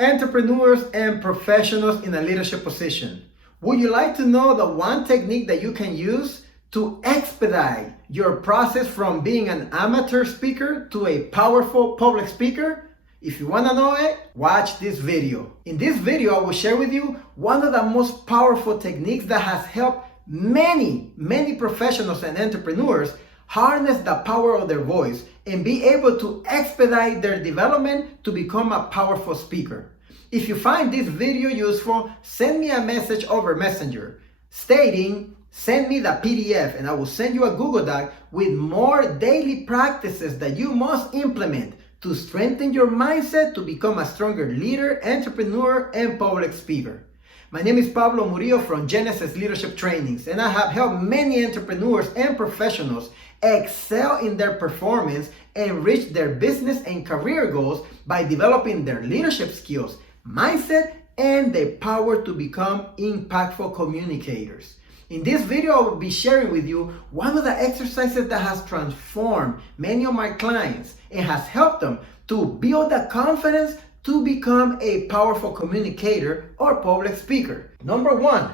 Entrepreneurs and professionals in a leadership position. Would you like to know the one technique that you can use to expedite your process from being an amateur speaker to a powerful public speaker? If you want to know it, watch this video. In this video, I will share with you one of the most powerful techniques that has helped many professionals and entrepreneurs harness the power of their voice and be able to expedite their development to become a powerful speaker. If you find this video useful, send me a message over Messenger stating, send me the PDF and I will send you a Google Doc with more daily practices that you must implement to strengthen your mindset to become a stronger leader, entrepreneur, and public speaker. My name is Pablo Murillo from Yenesis Leadership Trainings, and I have helped many entrepreneurs and professionals excel in their performance and reach their business and career goals by developing their leadership skills, mindset, and the power to become impactful communicators. In this video, I will be sharing with you one of the exercises that has transformed many of my clients and has helped them to build the confidence to become a powerful communicator or public speaker. Number one,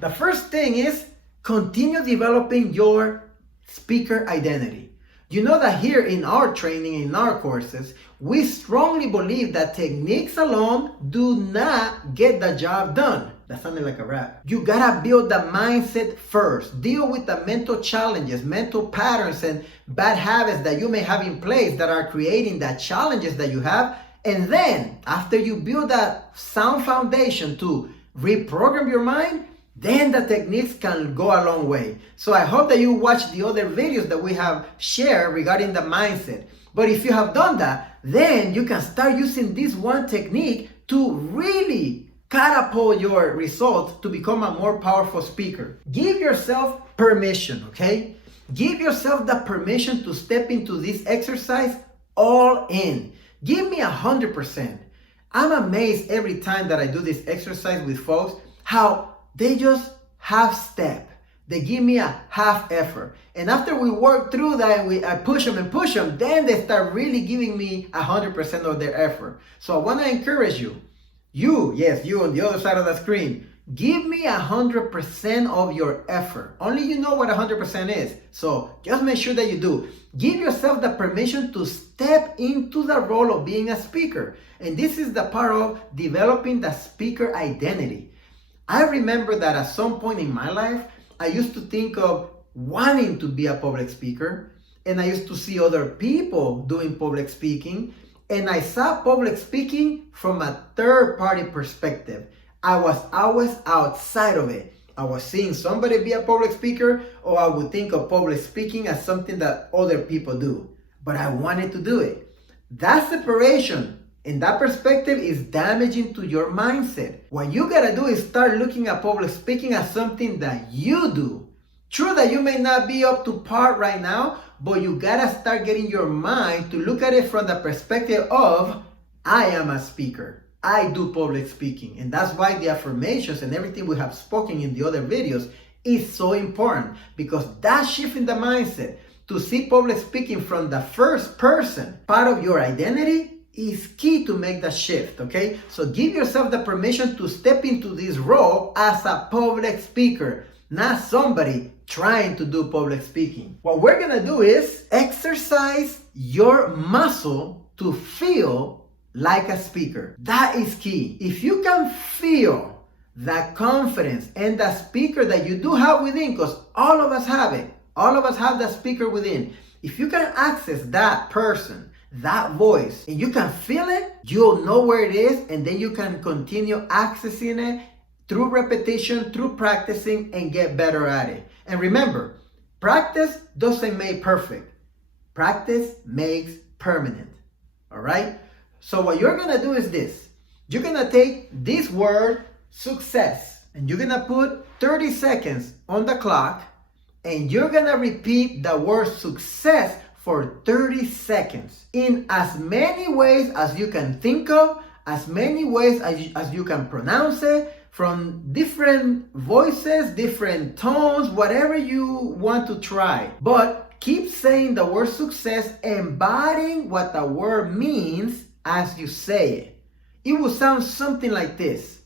the first thing is continue developing your speaker identity. You know that here in our training, in our courses, we strongly believe that techniques alone do not get the job done. That sounded like a rap. You gotta build the mindset first. Deal with the mental challenges, mental patterns, and bad habits that you may have in place that are creating the challenges that you have. And then, after you build that sound foundation to reprogram your mind, then the techniques can go a long way. So I hope that you watch the other videos that we have shared regarding the mindset. But if you have done that, then you can start using this one technique to really catapult your results to become a more powerful speaker. Give yourself permission, okay? Give yourself the permission to step into this exercise all in. Give me 100%. I'm amazed every time that I do this exercise with folks, how they just half step. They give me a half effort. And after we work through that and I push them, then they start really giving me 100% of their effort. So I want to encourage you. You on the other side of the screen, give me 100% of your effort. Only you know what 100% is. So just make sure that you do. Give yourself the permission to step into the role of being a speaker. And this is the part of developing the speaker identity. I remember that at some point in my life, I used to think of wanting to be a public speaker. And I used to see other people doing public speaking. And I saw public speaking from a third-party perspective. I was always outside of it. I was seeing somebody be a public speaker, or I would think of public speaking as something that other people do. But I wanted to do it. That separation and that perspective is damaging to your mindset. What you gotta do is start looking at public speaking as something that you do. True that you may not be up to par right now, but you gotta start getting your mind to look at it from the perspective of, I am a speaker. I do public speaking. And that's why the affirmations and everything we have spoken in the other videos is so important, because that shift in the mindset to see public speaking from the first person, part of your identity, is key to make the shift, okay? So give yourself the permission to step into this role as a public speaker, not somebody trying to do public speaking. What we're gonna do is exercise your muscle to feel like a speaker. That is key. If you can feel that confidence and the speaker that you do have within, because all of us have it, all of us have that speaker within. If you can access that person, that voice, and you can feel it, you'll know where it is, and then you can continue accessing it through repetition, through practicing, and get better at it. And remember, practice doesn't make perfect. Practice makes permanent. All right? So what you're going to do is this. You're going to take this word, success, and you're going to put 30 seconds on the clock, and you're going to repeat the word success for 30 seconds in as many ways as you can think of, as many ways as you can pronounce it, from different voices, different tones, whatever you want to try. But keep saying the word success, embodying what the word means as you say it. it will sound something like this.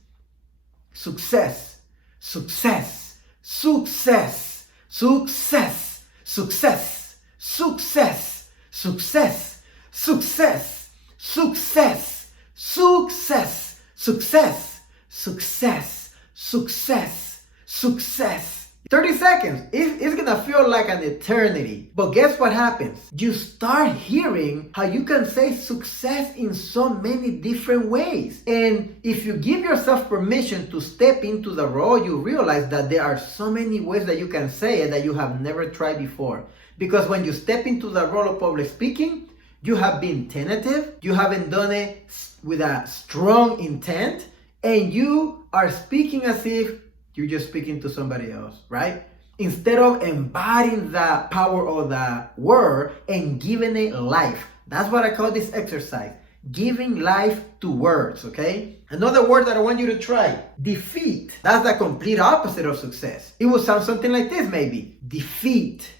Success, success, success, success, success, success, success, success, success, success, success, success, success, success. 30 seconds. It's gonna feel like an eternity. But guess what happens? You start hearing how you can say success in so many different ways. And if you give yourself permission to step into the role, you realize that there are so many ways that you can say it that you have never tried before. Because when you step into the role of public speaking, you have been tentative, you haven't done it with a strong intent, and you are speaking as if you're just speaking to somebody else, right? Instead of embodying the power of the word and giving it life. That's what I call this exercise. Giving life to words, okay? Another word that I want you to try. Defeat. That's the complete opposite of success. It will sound something like this maybe. Defeat.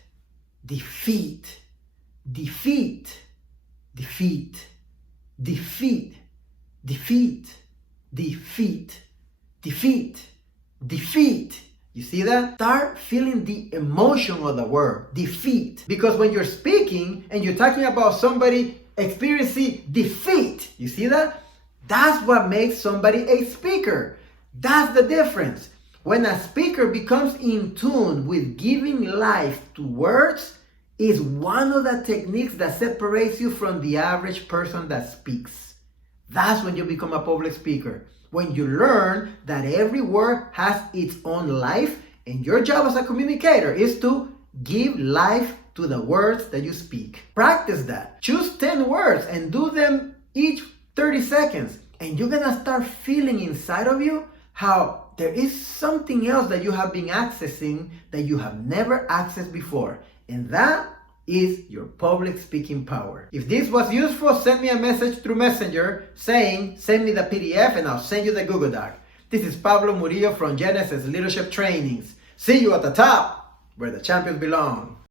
Defeat. Defeat. Defeat. Defeat. Defeat. Defeat. Defeat. Defeat. You see that? Start feeling the emotion of the word, defeat. Because when you're speaking and you're talking about somebody experiencing defeat, you see that? That's what makes somebody a speaker. That's the difference. When a speaker becomes in tune with giving life to words, is one of the techniques that separates you from the average person that speaks. That's when you become a public speaker. When you learn that every word has its own life, and your job as a communicator is to give life to the words that you speak. Practice that. Choose 10 words and do them each 30 seconds. And you're gonna start feeling inside of you how there is something else that you have been accessing that you have never accessed before. And that is your public speaking power. If this was useful, send me a message through Messenger saying, send me the PDF and I'll send you the Google Doc. This is Pablo Murillo from Yenesis Leadership Trainings. See you at the top, where the champions belong.